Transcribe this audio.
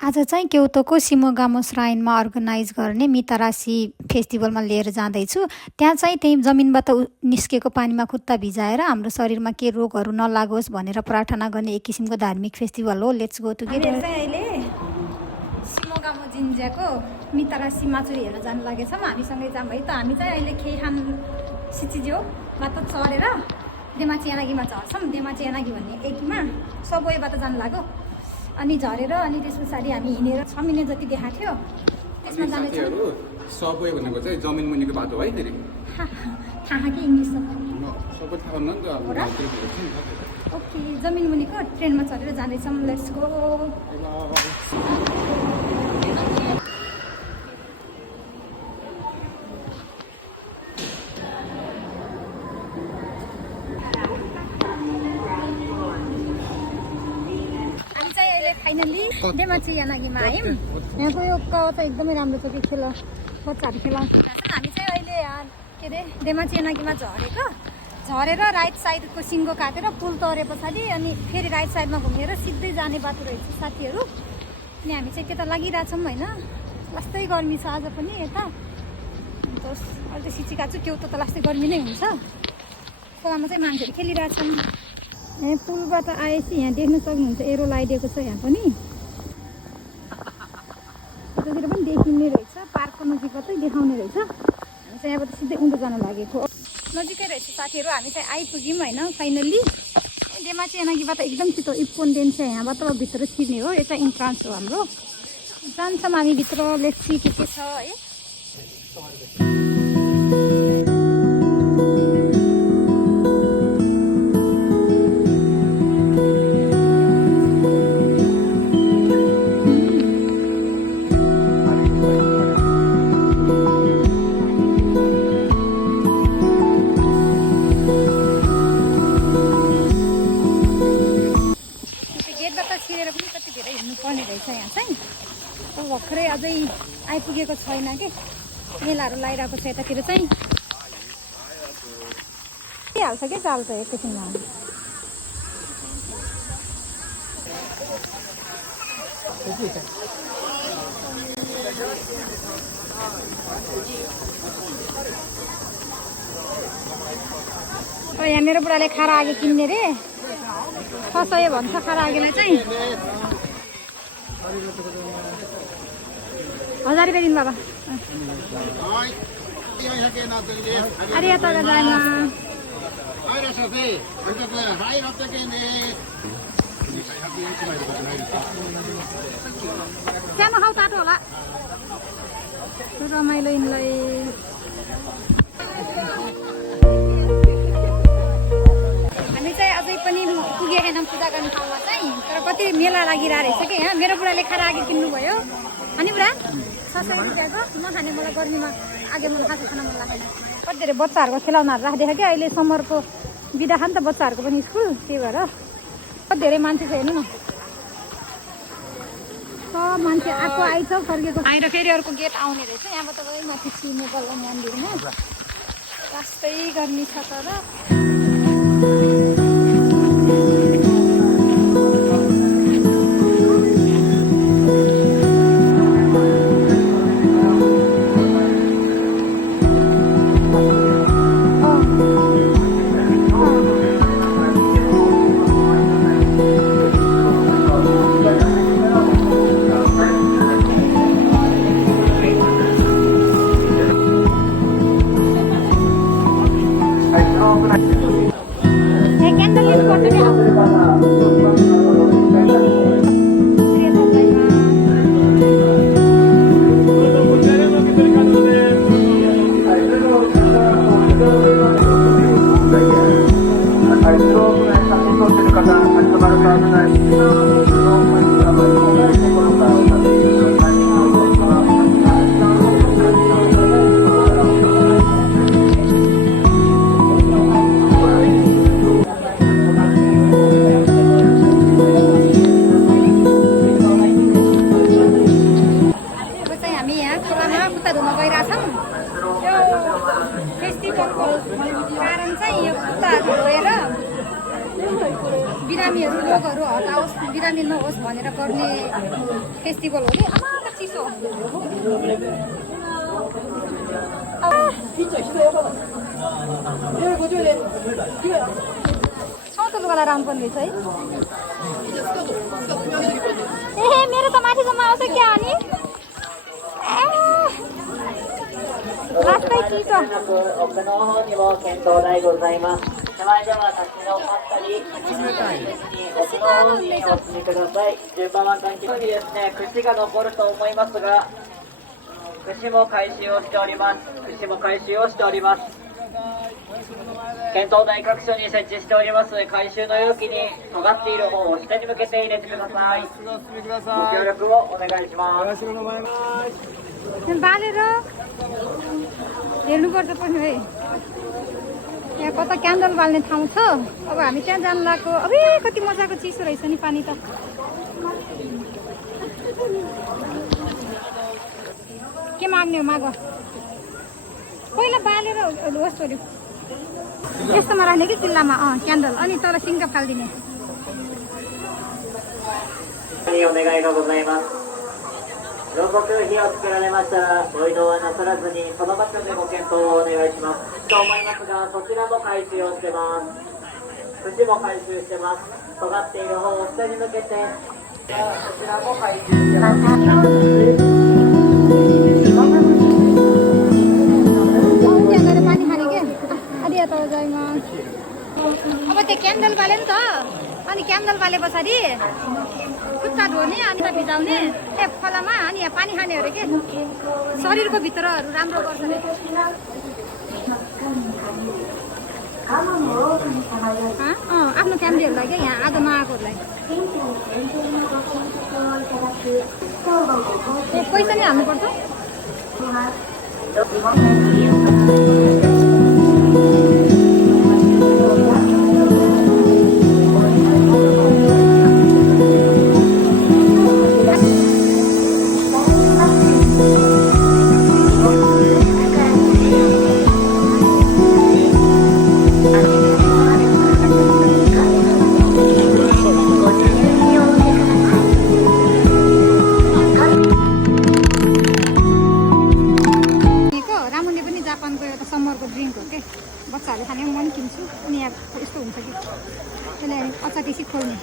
आज चाहिँ क्योतोको सिमोगामो श्राइनमा अर्गनाइज गर्ने मितारासी फेस्टिभलमा लिएर जाँदैछु। त्यहाँ चाहिँ त्यही जमिनबाट निस्केको पानीमा खुट्टा भिजाएर हाम्रो शरीरमा के रोगहरू नलागोस् भनेर प्रार्थना गर्ने एक किसिमको धार्मिक फेस्टिभल हो। Let's go together. चाहिँ अहिले सिमोगामो जिन्ज्याको मितारासी माचुरी हेर्न जानु लागेछौँ। हामीसँगै जाऊँ है त। हामी चाहिँ अहिले खेइखान सिचिजोबाट चढेर देमाची यानागीमा झर्छौँ। देमाची यानागी भन्ने एकमा सबवेबाट जानु लाग्यो। अनि झरेर अनि त्यस पछाडि हामी हिँडेर 6 मिनट जति देखाएको थियो। त्यसमा जानेछौँ। सबवे भनेको चाहिँ जमिन मुनिको बाटो है फेरि। थाहा कि इङ्ग्लिस सबै थाहा हुन्न नि त। ओके, जमिन मुनिको ट्रेनमा चढेर जाँदैछौँ। Let's go. फाइनली देमाची यानागीमा आयौँ। यहाँको यो कवा चाहिँ एकदमै राम्रो छ कि बच्चाहरू खेलाउँछ। हामी चाहिँ अहिले के अरे देमाची यानागीमा झरेर राइट साइडको सिङ्गो काटेर पुल तरे पछाडि अनि फेरि राइट साइडमा घुमेर सिधै जाने बाटो रहेछ साथीहरू। अनि हामी चाहिँ त्यता लागिरहेछौँ होइन। लास्तै गर्मी छ आज पनि यता। अहिले सिचिका छु क्योतो त लास्तै गर्मी नै हुन्छ। खोलामा चाहिँ मान्छेहरू खेलिरहेछन्। यहाँ पुलबाट आएपछि यहाँ देख्न सक्नुहुन्छ एरो लगाइदिएको छ। यहाँ पनि यतातिर पनि देखिने रहेछ। पार्कको नजिकबाटै देखाउने रहेछ। हामी चाहिँ यहाँबाट सिधै उँधो जान लागेको नजिकै रहेछ साथीहरू। हामी चाहिँ आइपुग्यौँ होइन फाइनल्ली। देमाची यानागीबाट एकदम छिटो इप्पोन्डेन छ। यहाँबाट भित्र छिर्ने हो। यता इन्ट्रान्स हो हाम्रो। जान्छौँ हामी भित्र। लेट्सी के छ है। छिरेर पनि कति धेरै हिँड्नुपर्ने रहेछ यहाँ चाहिँ। अब भर्खरै अझै आइपुगेको छैन कि मेलाहरू लगाइरहेको छ यतातिर चाहिँ। के हाल्छ क्या चाल त एकैछिनमा। यहाँ मेरो बुढाले खारा आगे किन्ने रे। कसै भन्छ खारा आगेलाई चाहिँ 1000 रुपियाँ दिनु बाबा। आरियातो गोजाइमास। सानो खाउ तातो होला रमाइलो यिनलाई। हामी चाहिँ अझै पनि पुगेन पूजा गर्ने ठाउँमा चाहिँ। तर कति मेला लागिरहेको रहेछ कि यहाँ। मेरो बुढाले खाना आगे किन्नुभयो। अनि बुढा 600 रुपियाँको नखाने। मलाई गर्मीमा आगे मलाई खाएको खान मन लाग्दैन। कति धेरै बच्चाहरूको खेलाउनाहरू राखिदिएको कि अहिले समरको बिदा खान त बच्चाहरूको पनि स्कुल। त्यही भएर कति धेरै मान्छे छ हेर्नु न। सब मान्छे आएको आइछ फर्केको आएर फेरि अर्को गेट आउने रहेछ। यहाँबाट गयो माथि शिवनेकल मन्दिरमा। रास्तै गर्मी छ तर। फेस्टिभलको कारण चाहिँ यो कुत्ताहरू गएर बिरामीहरू रोगहरू हटाओस्, बिरामी नहोस् भनेर गर्ने फेस्टिभल हो कि आमा चिसो सौतो लुगा लगाएर आउनुपर्ने रहेछ है ए मेरो त माथिसम्म आउँछ क्या अनि लास्टै चिसो 奥の方にも検討台ございます。手前では立ち止まったり、奥の方にお進みください。順番は関係にですね、串が残ると思いますが、串も回収をしております。串も回収をしております。検討台各所に設置しております回収の容器に尖っている方を下に向けて入れてください。ご協力をお願いします。 बालेर हेर्नुपर्छ पनि है यहाँ कता क्यान्डल बाल्ने ठाउँ छ अब हामी त्यहाँ जानु लाग्यो अबे कति मजाको चिसो रहेछ नि पानी त के माग्ने हो माग पहिला बालेर होस् छोड्यो यस्तोमा राख्ने कि किल्लामा क्यान्डल अनि तल सिङ्ग फालिदिने お願いがございます。ろうそく火をつけられましたらご移動はなさらずにその場所でご検討をお願いします。と思いますがそちらも回収をしてます。串も回収してます。尖っている方を下に向けてこちらも回収してます。 अब त्यो क्यान्डल बाले नि त अनि क्यान्डल बाले पछाडि खुट्टा धोने अनि त भिजाउने ए खोलामा अनि यहाँ पानी खाने अरे के शरीरको भित्रहरू राम्रो गर्छ अरे आफ्नो फ्यामिलीहरूलाई क्या यहाँ आजो नआएकोहरूलाई पैसा नै हाल्नुपर्छ समरको ड्रिङ्क हो के बच्चाहरूले खाने म पनि किन्छु अनि यहाँ यस्तो हुन्छ कि त्यसले अचार त्यसै खोल्ने